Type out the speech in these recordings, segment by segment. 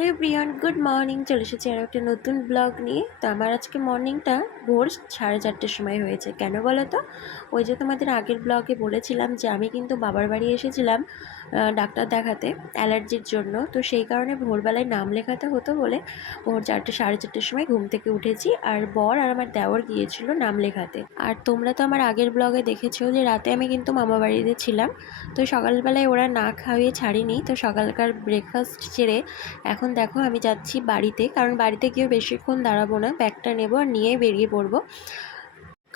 Hello প্রিয়ন good morning. চলে এসেছি আর একটা নতুন ব্লগ নিয়ে। তো আমার আজকে মর্নিংটা ভোর সাড়ে চারটের সময় হয়েছে। কেন বলো তো? ওই যে তোমাদের আগের ব্লগে বলেছিলাম যে আমি কিন্তু বাবার বাড়ি এসেছিলাম ডাক্তার দেখাতে অ্যালার্জির জন্য। তো সেই কারণে ভোরবেলায় নাম লেখাতে হতো বলে ভোর চারটে, সাড়ে চারটের সময় ঘুম থেকে উঠেছি। আর বর আর আমার দেওর গিয়েছিল নাম লেখাতে। আর তোমরা তো আমার আগের ব্লগে দেখেছ যে রাতে আমি কিন্তু মামা বাড়িতে ছিলাম। তো সকালবেলায় ওরা না খাওয়িয়ে ছাড়িনি। তো সকালকার ব্রেকফাস্ট সেরে এখন দেখো আমি যাচ্ছি বাড়িতে, কারণ বাড়িতে গিয়ে বেশিক্ষণ দাঁড়াবো না, ব্যাগটা নেব আর নিয়ে বেরিয়ে পড়ব।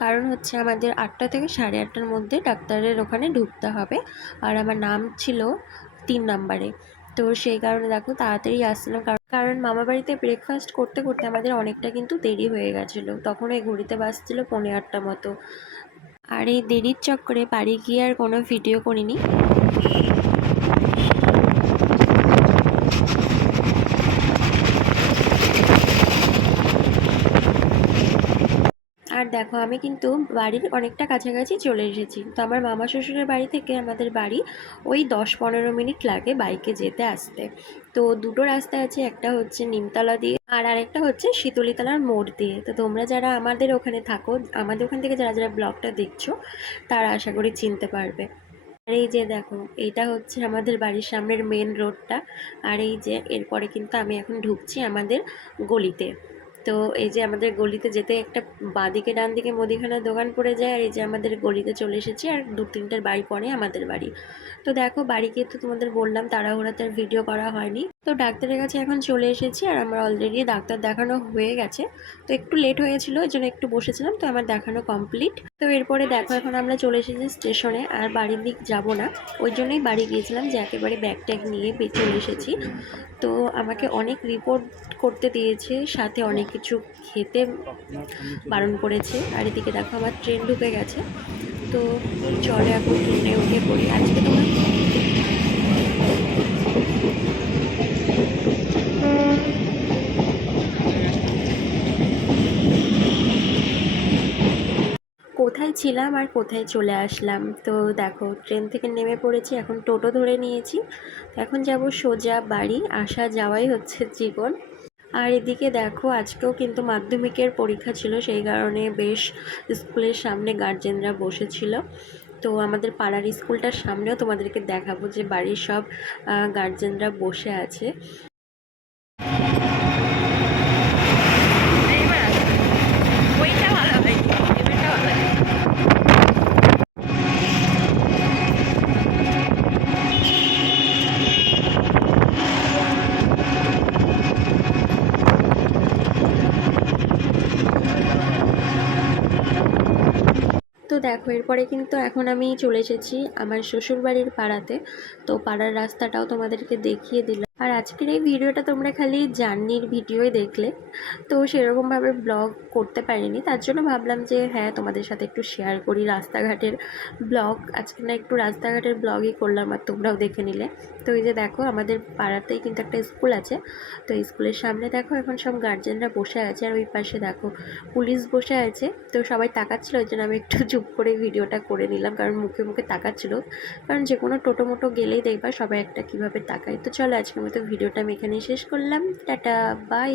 কারণ হচ্ছে আমাদের আটটা থেকে সাড়ে আটটার মধ্যে ডাক্তারের ওখানে ঢুকতে হবে, আর আমার নাম ছিল তিন নাম্বারে। তো সেই কারণে দেখো তাড়াতাড়ি আসছিলাম কারণ কারণ মামা বাড়িতে ব্রেকফাস্ট করতে করতে আমাদের অনেকটা কিন্তু দেরি হয়ে গেছিল। তখন এই ঘড়িতে বাজছিল পৌনে আটটা মতো। আর এই দেরির চক্করে বাড়ি গিয়ে আর কোনো ভিডিও করিনি। আর দেখো, আমি কিন্তু বাড়ির অনেকটা কাছাকাছি চলে এসেছি। তো আমার মামা শ্বশুরের বাড়ি থেকে আমাদের বাড়ি ওই দশ পনেরো মিনিট লাগে বাইকে যেতে আসতে। তো দুটো রাস্তা আছে, একটা হচ্ছে নিমতলা দিয়ে আর আরেকটা হচ্ছে শীতলীতলার মোড় দিয়ে। তো তোমরা যারা আমাদের ওখানে থাকো, আমাদের ওখান থেকে যারা যারা ব্লগটা দেখছ, তারা আশা করি চিনতে পারবে। আর এই যে দেখো, এটা হচ্ছে আমাদের বাড়ির সামনের মেন রোডটা আর এই যে এরপরে কিন্তু আমি এখন ঢুকছি আমাদের গলিতে। তো এই যে আমাদের গলিতে যেতে একটা বাঁদিকে ডান দিকে মুদিখানার দোকান পড়ে যায় আর এই যে আমাদের গলিতে চলে এসেছি আর দু তিনটার বাড়ি পরে আমাদের বাড়ি। তো দেখো বাড়ি গিয়ে তো তোমাদের বললাম তাড়াহুড়াতে আর ভিডিও করা হয়নি। তো ডাক্তারের কাছে এখন চলে এসেছি আর আমার অলরেডি ডাক্তার দেখানো হয়ে গেছে। তো একটু লেট হয়েছিল ওই জন্য একটু বসেছিলাম তো আমার দেখানো কমপ্লিট তো এরপরে দেখো এখন আমরা চলে এসেছি স্টেশনে আর বাড়ির দিক যাব না। ওই জন্যই বাড়ি গিয়েছিলাম যে একেবারে ব্যাগ ট্যাগ নিয়ে চলে এসেছি। তো আমাকে অনেক রিপোর্ট করতে দিয়েছে, সাথে অনেক কিছু খেতে বারণ করেছে। আর এদিকে দেখো আমার ট্রেন ঢুকে গেছে। তো চলে এখন ট্রেনে উঠে পড়ি। আজকে তোমার কোথায় ছিলাম আর কোথায় চলে আসলাম। তো দেখো, ট্রেন থেকে নেমে পড়েছি, এখন টোটো ধরে নিয়েছি। এখন যাব সোজা বাড়ি, আসা যাওয়াই হচ্ছে জীবন। আর এদিকে দেখো, আজকেও কিন্তু মাধ্যমিকের পরীক্ষা ছিল, সেই কারণে বেশ স্কুলের সামনে গার্জেনরা বসেছিল। তো আমাদের পাড়ার স্কুলটার সামনেও তোমাদেরকে দেখাবো যে বাড়ির সব গার্জেনরা বসে আছে। তো দেখো, এরপরে কিন্তু এখন আমি চলে এসেছি আমার শ্বশুরবাড়ির পাড়াতে। তো পাড়ার রাস্তাটাও তোমাদেরকে দেখিয়ে দিলাম। আর আজকের এই ভিডিওটা তোমরা খালি জার্নির ভিডিওই দেখলে। তো সেরকমভাবে ব্লগ করতে পারিনি, তার জন্য ভাবলাম যে হ্যাঁ তোমাদের সাথে একটু শেয়ার করি রাস্তাঘাটের ব্লগ আজকে না একটু রাস্তাঘাটের ব্লগই করলাম আর তোমরাও দেখে নিলে। তো এই যে দেখো, আমাদের পাড়াতেই কিন্তু একটা স্কুল আছে। তো স্কুলের সামনে দেখো, এখন সব গার্জেনরা বসে আছে আর ওই পাশে দেখো পুলিশ বসে আছে। তো সবাই তাকাচ্ছিল, ওই জন্য আমি একটু চুপ করে ভিডিওটা করে নিলাম, কারণ মুখে মুখে তাকাচ্ছিল। কারণ যে কোনো টোটো মোটো গেলেই দেখবা সবাই একটা কীভাবে তাকায়। তো চলো আজকের মতো ভিডিওটা আমি এখানেই শেষ করলাম। Tata bye.